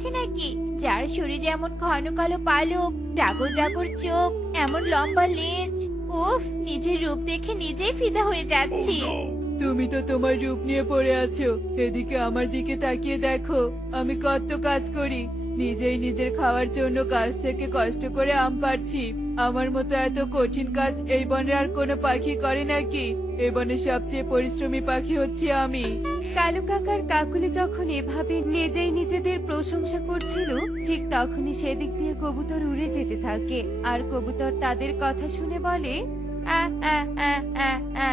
আছে নাকি? যার শরীরে এমন ঘন কালো পালক, ডাগর ডাগর চোখ, এমন লম্বা লেজ। উফ, নিজের রূপ দেখে নিজেই ফিদা হয়ে যাচ্ছি। তুমি তো তোমার রূপ নিয়ে পড়ে আছো, এদিকে আমার দিকে তাকিয়ে দেখো। আমি কত কাজ করি, নিজেই নিজের খাওয়ার জন্য গাছ থেকে কষ্ট করে আম পাড়ছি। আমার মতো এত কঠিন কাজ এই বনে আর কোনো পাখি করে নাকি? এই বনের সবচেয়ে পরিশ্রমী পাখি হচ্ছি আমি। কালু কাকার কাকুলি যখন এভাবে নিজেই নিজেদের প্রশংসা করছিল, ঠিক তখনই সেদিক দিয়ে কবুতর উড়ে যেতে থাকে। আর কবুতর তাদের কথা শুনে বলে, আ আ আ আ আ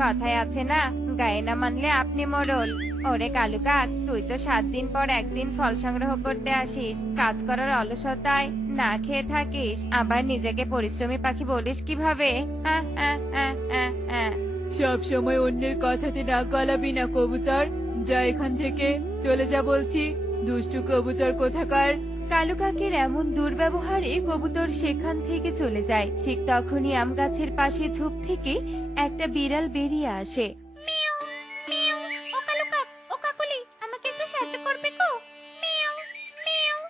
কথায় আছে না, গায়ে না মানলে আপনি মোড়ল। ওরে কালু কাক, তুই তো 7 দিন পর একদিন ফল সংগ্রহ করতে আসিস, কাজ করার অলসতায় না খেয়ে থাকিস, আবার নিজেকে পরিশ্রমী পাখি বলিস কিভাবে? আ আ আ আ আ সব সময় অন্যের কথাতে নাক গলাবি না কবুতর। যা এখান থেকে, চলে যা বলছি, দুষ্টু কবুতর কোথাকার। কালু কাকের এমন দুর্ব্যবহারে কবুতর সেখান থেকে চলে যায়। ঠিক তখনই আম গাছের পাশে ঝোপ থেকে একটা বিড়াল বেরিয়ে আসে। মিয়াও, মিয়াও। ও কালু কাক, ও কাকুলি, আমাকে একটু সাহায্য করবে গো? Miao, Miao.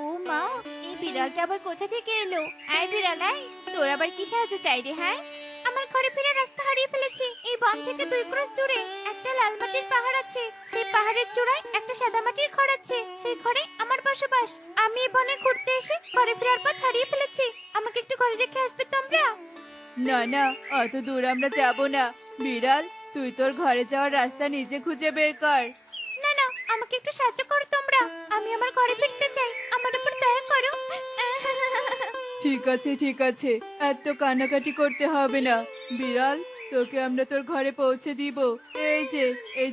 ও মা, এই বিড়ালটা আবার কোথা থেকে এলো? আয় বিড়াল আয়, তোর আবার কি সাহায্য চাই রে? হ্যাঁ, আমার ঘরে ফেরার রাস্তা হারিয়ে ফেলেছি। এই বন থেকে 2 ক্রোশ দূরে একটা লাল মাটির পাহাড় আছে। সেই পাহাড়ের চূড়ায় একটা সাদা মাটির ঘর আছে। সেই ঘরে আমার বসবাস। আমি এই বনে ঘুরতে এসে ঘরে ফেরার পথ হারিয়ে ফেলেছি। আমাকে একটু ঘরে রেখে আসবে তোমরা? না না, অত দূর আমরা যাব না। বিড়াল, তুই তোর ঘরে যাওয়ার রাস্তা নিজে খুঁজে বের কর। না না, আমাকে একটু সাহায্য করো তোমরা। আমি আমার ঘরে ফিরতে চাই, আমার উপর দয়া করো। ঠিক আছে ঠিক আছে, এত কান্নাকাটি করতে হবে না। বিড়াল, তোকে আমরা তোর ঘরে পৌঁছে দিব। এই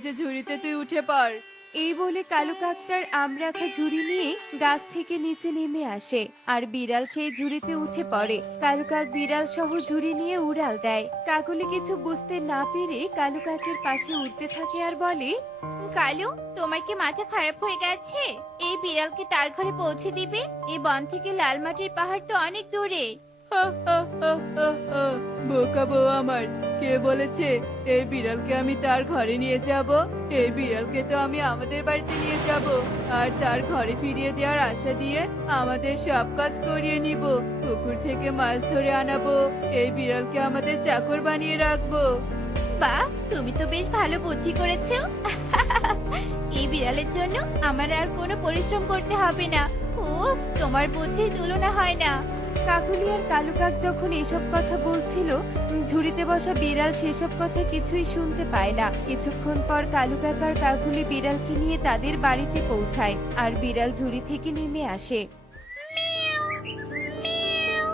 যে ঝুড়িতে তুই উঠে পড়। এই বলে কালু কাক তার আম রাখা ঝুড়ি নিয়ে গাছ থেকে নিচে নেমে আসে, আর বিড়াল সেই ঝুড়িতে উঠে পড়ে। কালু কাক বিড়াল সহ ঝুড়ি নিয়ে উড়াল দেয়। কাকুলি কিছু বুঝতে না পেরে কালু কাকের পাশে উঠতে থাকে আর বলে, কালু, তোমার কি মাথা খারাপ হয়ে গেছে? এই বিড়ালকে তার ঘরে পৌঁছে দিবে? এই বন থেকে লাল মাটির পাহাড় তো অনেক দূরে। হা, হা, হা, হা, হা। বোকা বউ আমার, কে বলেছে এই বিড়ালকে আমি তার ঘরে নিয়ে যাব? এই বিড়ালকে তো আমি আমাদের বাড়িতে নিয়ে যাব, আর তার ঘরে ফিরিয়ে দেওয়ার আশা দিয়ে আমাদের সব কাজ করিয়ে নিব। পুকুর থেকে মাছ ধরে আনাবো, এই বিড়ালকে আমাদের চাকর বানিয়ে রাখবো। বাহ, তুমি তো বেশ ভালো বুদ্ধি করেছো। এই বিড়ালের জন্য আমার আর কোনো পরিশ্রম করতে হবে না। উফ, তোমার বুদ্ধির তুলনা হয় না। কাকুলি আর কালু কাক যখন এসব কথা বলছিল, ঝুড়িতে বসা বিড়াল সেসব কথা কিছুই শুনতে পায় না। কিছুক্ষণ পর কালু কাক আর কাকুলি বিড়ালকে নিয়ে তাদের বাড়িতে পৌঁছায়, আর বিড়াল ঝুড়ি থেকে নেমে আসে। মিয়াও, মিয়াও।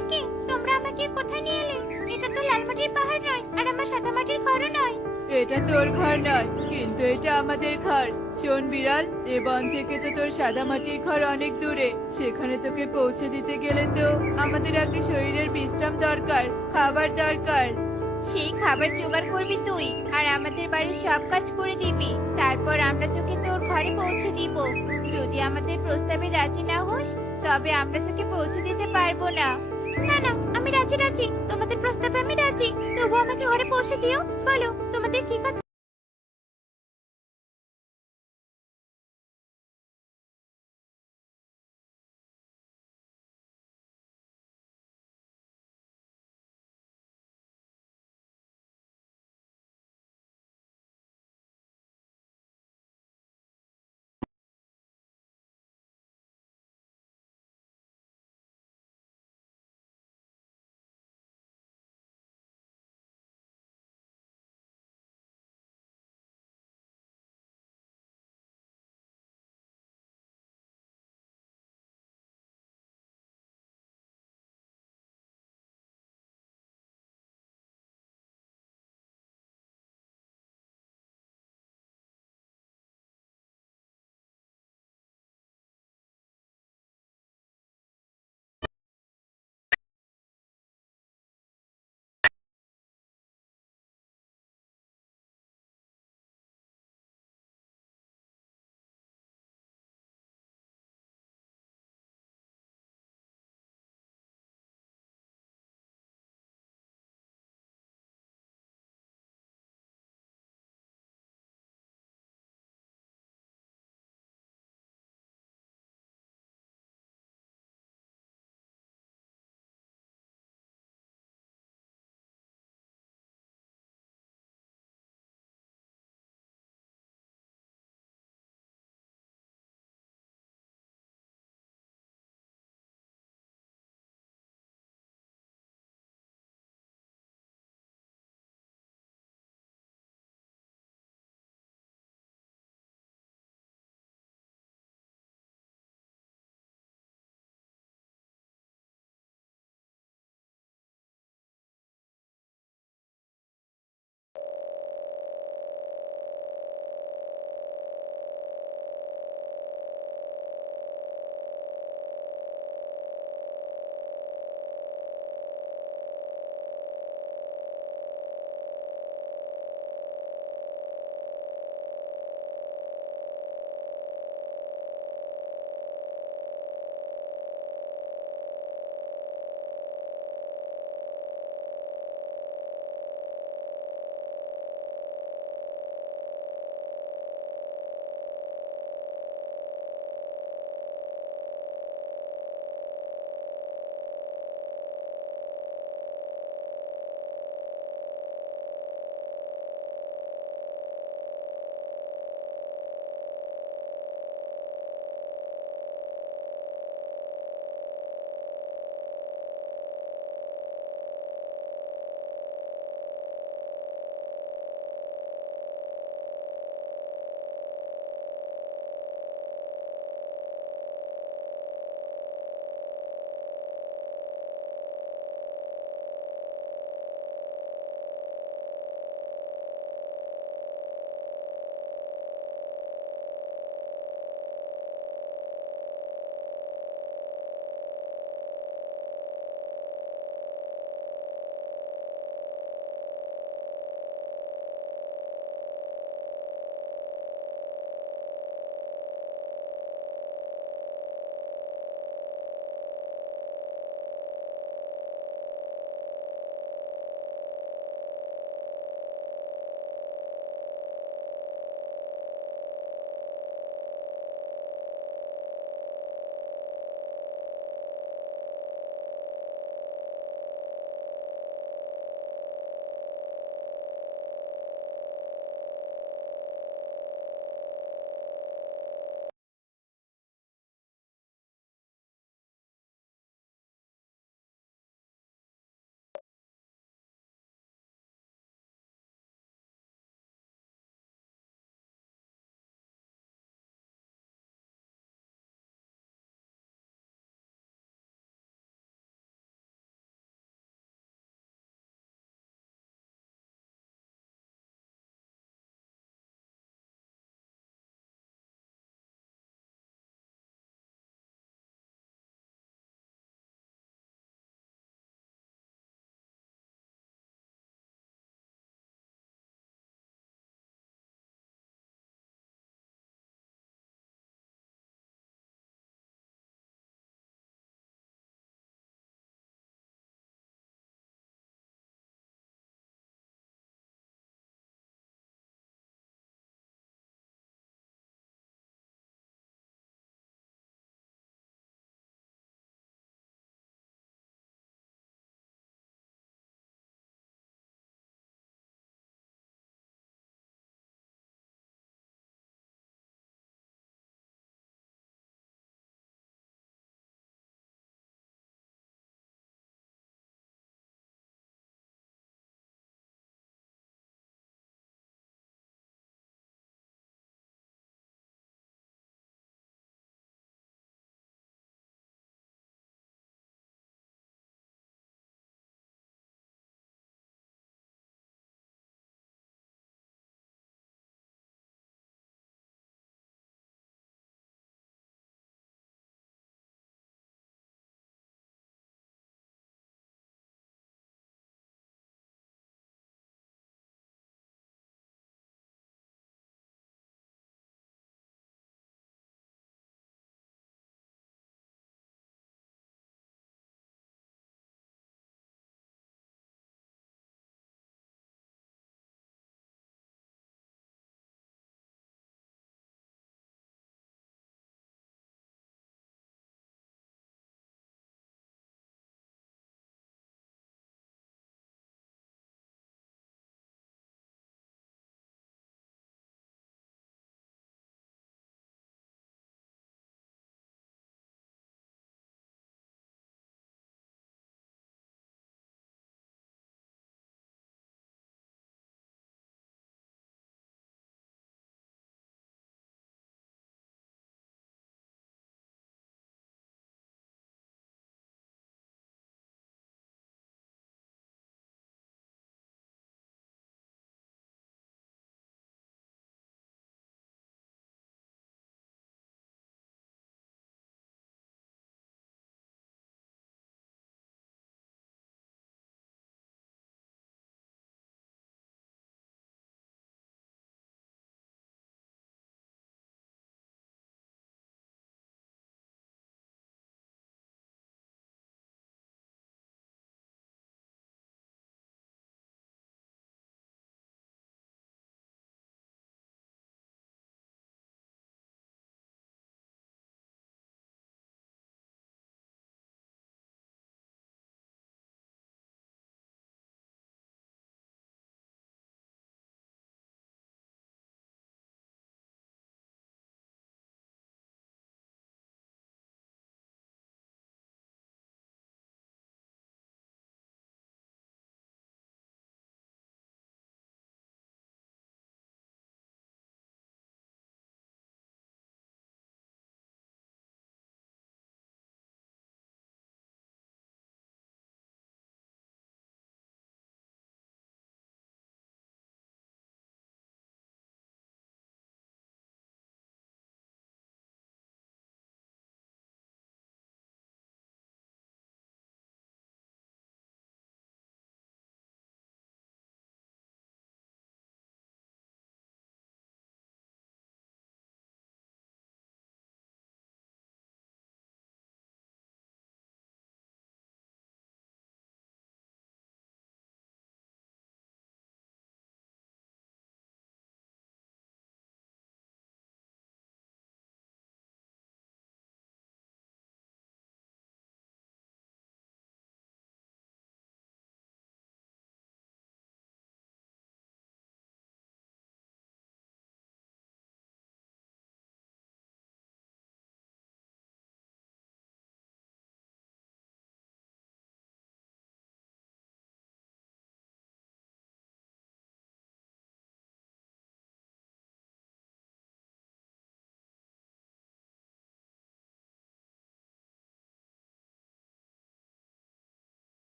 একে, তোমরা আমাকে কোথায় নিয়ে এলে? এটা তো লাল মাটির পাহাড় নয়, আর আমার সাদা মাটির ঘরও নয়। এটা তোর ঘর নয়, কিন্তু এটা আমাদের ঘর। শোন বিড়াল, এ বন থেকে তো তোর সাদা মাটির ঘর অনেক দূরে। সেখানে তোকে পৌঁছে দিতে গেলে তো আমাদের আগে শরীরের বিশ্রাম দরকার, খাবার দরকার। সেই খাবার জোগাড় করবি তুই, আর আমাদের বাড়ির সব কাজ করে দিবি। তারপর আমরা তোকে তোর ঘরে পৌঁছে দিব। যদি আমাদের প্রস্তাবে রাজি না হোস, তবে আমরা তোকে পৌঁছে দিতে পারবো না। না না, আমি রাজি রাজি, তোমাদের প্রস্তাবে আমি রাজি। তবু আমাকে ঘরে পৌঁছে দিও। বলো, তোমাদের কি কাজ